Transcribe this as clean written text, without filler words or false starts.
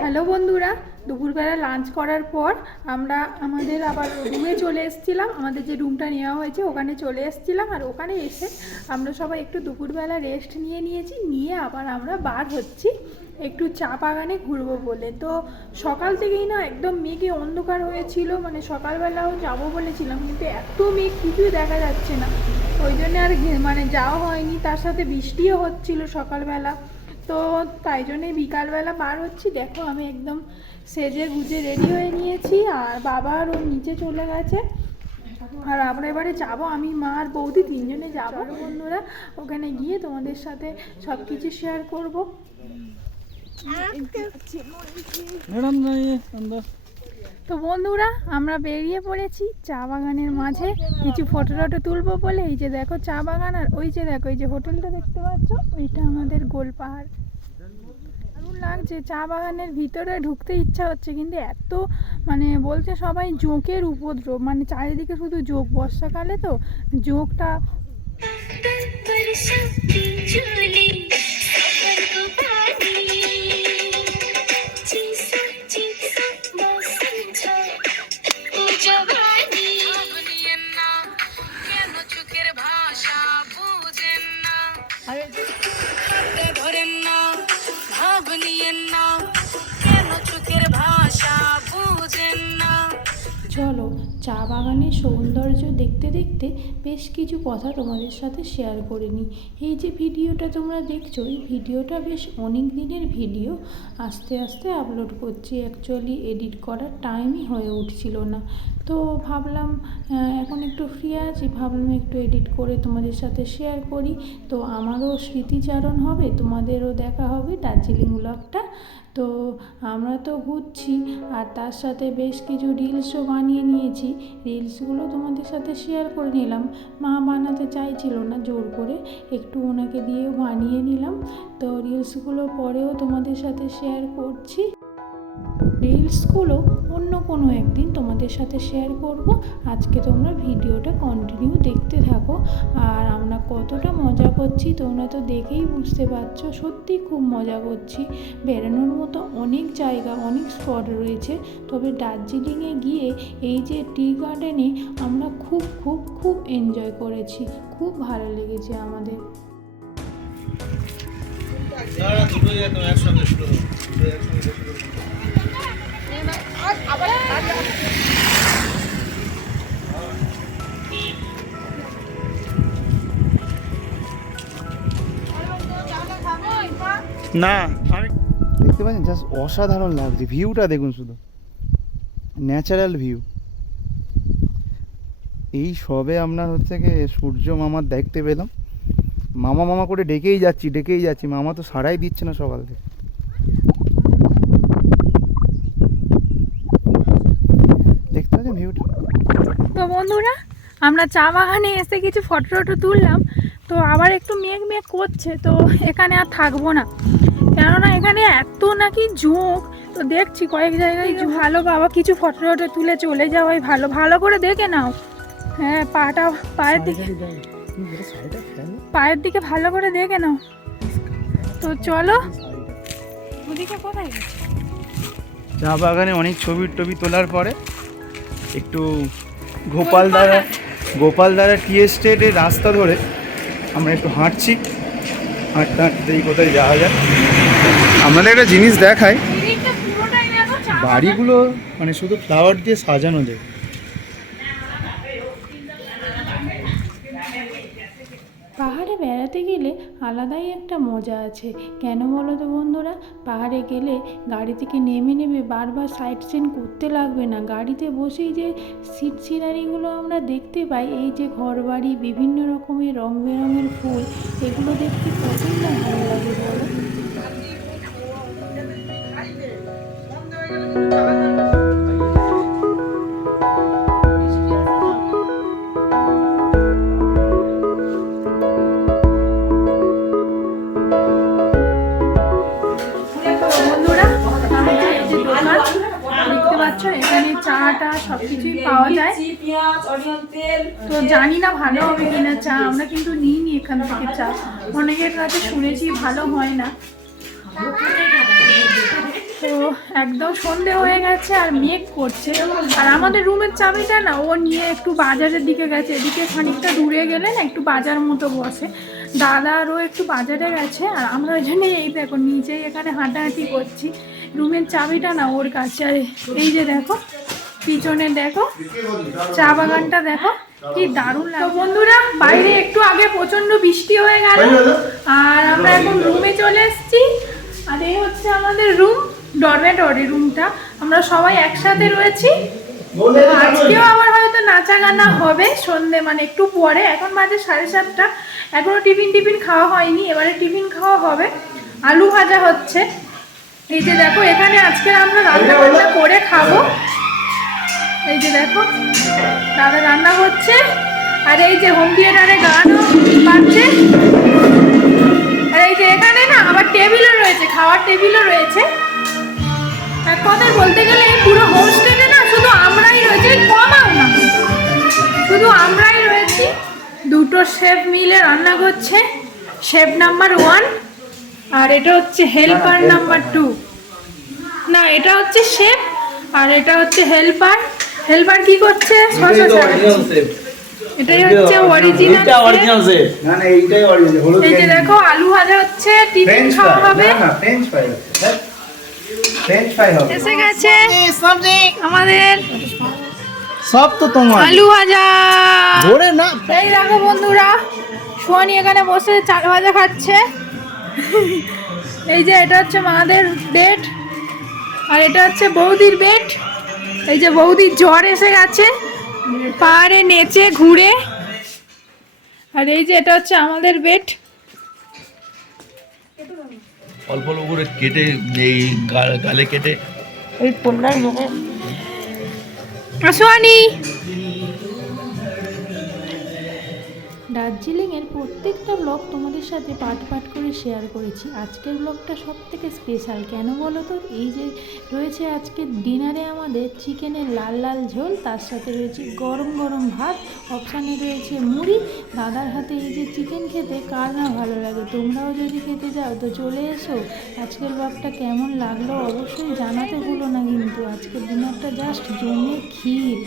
Hello বন্ধুরা, দুপুরবেলা lunch করার পর আমরা আমাদের আবার রুমে চলে এসেছিলাম। আমাদের যে রুমটা নেওয়া হয়েছে ওখানে চলে এসেছিলাম, আর ওখানে এসে আমরা সবাই একটু দুপুরবেলা রেস্ট নিয়ে আবার আমরা বার হচ্ছি একটু চা বাগানে ঘুরবো বলে। তো সকাল থেকেই না একদম মেঘে অন্ধকার হয়েছিল, মানে সকালবেলাও যাবো বলেছিলাম কিন্তু এত মেঘ কিছুই দেখা যাচ্ছে না, ওই জন্য আর মানে যাওয়া হয়নি। তার সাথে বৃষ্টিও হচ্ছিল সকালবেলা, তো তাই জন্যে বিকালবেলা বার হচ্ছি। দেখো আমি একদম সেজে গুজে রেডি হয়ে নিয়েছি, আর বাবা আর ওর নিচে চলে গেছে, আর আমরা এবারে যাবো, আমি মা আর বৌদি তিনজনে যাবো বন্ধুরা। ওখানে গিয়ে তোমাদের সাথে সব কিছু শেয়ার করবো। তো বন্ধুরা আমরা বেরিয়ে পড়েছি চা বাগানের মাঝে, কিছু ফটো টটো তুলবো বলে। এই যে দেখো চা বাগান, আর ওই যে দেখো এই যে হোটেলটা দেখতে পাচ্ছ, ওইটা আমাদের গোলপাহাড়। দারুণ লাগছে, চা বাগানের ভিতরে ঢুকতে ইচ্ছা হচ্ছে, কিন্তু এত মানে বলছে সবাই জোঁকের উপদ্রব, মানে চারিদিকে শুধু জোঁক, বর্ষাকালে তো জোঁকটা। চলো চা বাগানের সৌন্দর্য দেখতে দেখতে বেশ কিছু কথা তোমাদের সাথে শেয়ার করে নিই। এই যে ভিডিওটা তোমরা দেখছো, এই ভিডিওটা বেশ অনেক দিনের ভিডিও, আস্তে আস্তে আপলোড করছি। অ্যাকচুয়ালি এডিট করার টাইমই হয়ে উঠছিল না, তো ভাবলাম এখন একটু ফ্রি আছি, ভাবলাম একটু এডিট করে তোমাদের সাথে শেয়ার করি। তো আমারও স্মৃতিচারণ হবে, তোমাদেরও দেখা হবে দার্জিলিং ব্লগটা। তো আমরা তো ঘুরছি, আর তার সাথে বেশ কিছু রিলসও বানিয়ে নিয়েছি, রিলসগুলো তোমাদের সাথে শেয়ার করে নিলাম। মা বানাতে চাইছিল না, জোর করে একটু ওনাকে দিয়েও বানিয়ে নিলাম। তো রিলসগুলো পরেও তোমাদের সাথে শেয়ার করছি। রিলসগুলো অন্য কোনো একদিন তোমাদের সাথে শেয়ার করব। আজকে তোমরা ভিডিওটা কন্টিনিউ দেখতে থাকো, আর আমরা কতটা মজা করছি তোমরা তো দেখেই বুঝতে পারছো। সত্যি খুব মজা করছি, বেড়ানোর মতো অনেক জায়গা, অনেক স্পট রয়েছে। তবে দার্জিলিংয়ে গিয়ে এই যে টি গার্ডেনে আমরা খুব খুব খুব এনজয় করেছি, খুব ভালো লেগেছে আমাদের। না আমি দেখতে পাচ্ছেন, জাস্ট অসাধারণ লাগছে। ভিউটা দেখুন, শুধু ন্যাচারাল ভিউ। এই সবে আপনার হচ্ছে কি সূর্য মামার দেখতে পেলাম, মামা মামা করে ডেকেই যাচ্ছি, মামা তো সাড়াই দিচ্ছে না সকাল থেকে। দেখতে পাচ্ছেন ভিউটা। তো বন্ধুরা আমরা চা বাগানে এসে কিছু ফটো টটো তুললাম, তো আবার একটু মেঘ মেঘ করছে, তো এখানে আর থাকবো না, কেননা এখানে এত নাকি জোঁক। তো দেখছি কয়েক জায়গায় ভালো, বাবা কিছু ফটো টটো তুলে চলে যাওয়াই ভালো, ভালো করে দেখে নাও। হ্যাঁ পায়ের দিকে ভালো করে দেখে নাও। তো চলো ওদিকে কোথায় গেছে। চা বাগানে অনেক ছবি টবি তোলার পরে একটু গোপালদারা টি এস্টেটের রাস্তা ধরে আমরা একটু হাঁটছি। হাঁটতে এই কোথায় যাওয়া যায়। আমাদের একটা জিনিস দেখায়, বাড়িগুলো মানে শুধু ফ্লাওয়ার দিয়ে সাজানো যায়। পাহাড়ে বেড়াতে গেলে আলাদাই একটা মজা আছে, কেন বলো তো বন্ধুরা। পাহাড়ে গেলে গাড়ি থেকে নেমে বারবার সাইড সিন করতে লাগবে না, গাড়িতে বসেই যে সিনারিগুলো আমরা দেখতে পাই, এই যে ঘরবাড়ি, বিভিন্ন রকমের রং বেরঙের ফুল, এগুলো দেখতে কতই না ভালো লাগে বলো। দেখতে পাচ্ছ এখানে চাটা সব কিছুই পাওয়া যায়। পেঁয়াজ, অনিয়ন তেল, তো জানি না ভালো হবে কিনা চা, আমরা কিন্তু নিইনি এখান থেকে চা, অনেকের কাছে শুনেছি ভালো হয় না। তো একদম সন্ধে হয়ে গেছে আর মেঘ করছে, আর আমাদের রুমের চাবিটা না ও নিয়ে একটু বাজারের দিকে গেছে, এদিকে খানিকটা দূরে গেলে না একটু বাজার মতো বসে, দাদারও একটু বাজারে গেছে, আর আমরা ওই জন্য এই দেখো নিচেই এখানে হাঁটাহাঁটি করছি, রুমের চাবিটা না ওর কাছে। আর এই যে দেখো পিছনে দেখো চা বাগানটা দেখো কি দারুণ লাগে। বন্ধুরা বাইরে একটু আগে প্রচন্ড বৃষ্টি হয়ে গেল, আর আমরা এখন রুমে চলে এসেছি, আর এই হচ্ছে আমাদের রুম, ডরমেটরি রুমটা, আমরা সবাই একসাথে রয়েছি। আজকেও আবার হয়তো নাচা গানা হবে সন্ধে, মানে একটু পরে, এখন বাজে 7:30, এখনো টিফিন খাওয়া হয়নি, এবারে টিফিন খাওয়া হবে। আলু ভাজা হচ্ছে, এই যে দেখো এখানে আজকে আমরা রান্না বান্না করে খাবো, এই যে দেখো দাদা রান্না করছে, আর এই যে হোম থিয়েটারে গানও বাজছে, আর এই যে এখানে না আবার টেবিলও রয়েছে, খাওয়ার টেবিলও রয়েছে। এক কথায় বলতে গেলে এই পুরো হোমস্টেতে না শুধু আমরাই রয়েছি, কমাও না, শুধু আমরাই রয়েছি। দুটো শেফ মিলে রান্না করছে, শেফ নাম্বার 1 আর এটা হচ্ছে হেল্পার নাম্বার 2, না এটা হচ্ছে শেফ আর এটা হচ্ছে হেল্পার। হেল্পার কি করছে? শসা ছাড়াচ্ছে। এটাই হচ্ছে অরিজিনাল শেফ। না না এইটাই অরিজিনাল হলুদ। এই যে দেখো আলু ভাজা হচ্ছে, টিফিন খাওয়া হবে। না ফ্রেঞ্চ ফ্রাই, ফ্রেঞ্চ ফ্রাই হবে। এসে গেছে আমাদের সব তো তোমার আলু ভাজা। ধরে না এই দেখো বন্ধুরা সোয়ানি এখানে বসে চাল ভাজা খাচ্ছে। এই যে এটা হচ্ছে মাদের বেড, আর এটা হচ্ছে বৌদির বেড। এই যে বৌদির জ্বর এসে গেছে, পাহাড়ে নেচে ঘুরে। আর এই যে এটা হচ্ছে আমাদের বেড। অল্প অল্প করে কেটে এই গালে কেটে এই পন্ডার মুখে সোয়ানি। দার্জিলিংয়ের প্রত্যেকটা ব্লগ তোমাদের সাথে পার্ট করে শেয়ার করেছি। আজকের ব্লগটা সব থেকে স্পেশাল কেন বলো তো, এই যে রয়েছে আজকের ডিনারে আমাদের চিকেনের লাল ঝোল, তার সাথে রয়েছে গরম ভাত, অপশানে রয়েছে মুড়ি। দাদার হাতে এই যে চিকেন খেতে কার না ভালো লাগে, তোমরাও যদি খেতে যাও তো চলে এসো। আজকের ব্লগটা কেমন লাগলো অবশ্যই জানাতে ভুলো না কিন্তু। আজকের ডিনারটা জাস্ট জমে ক্ষীর।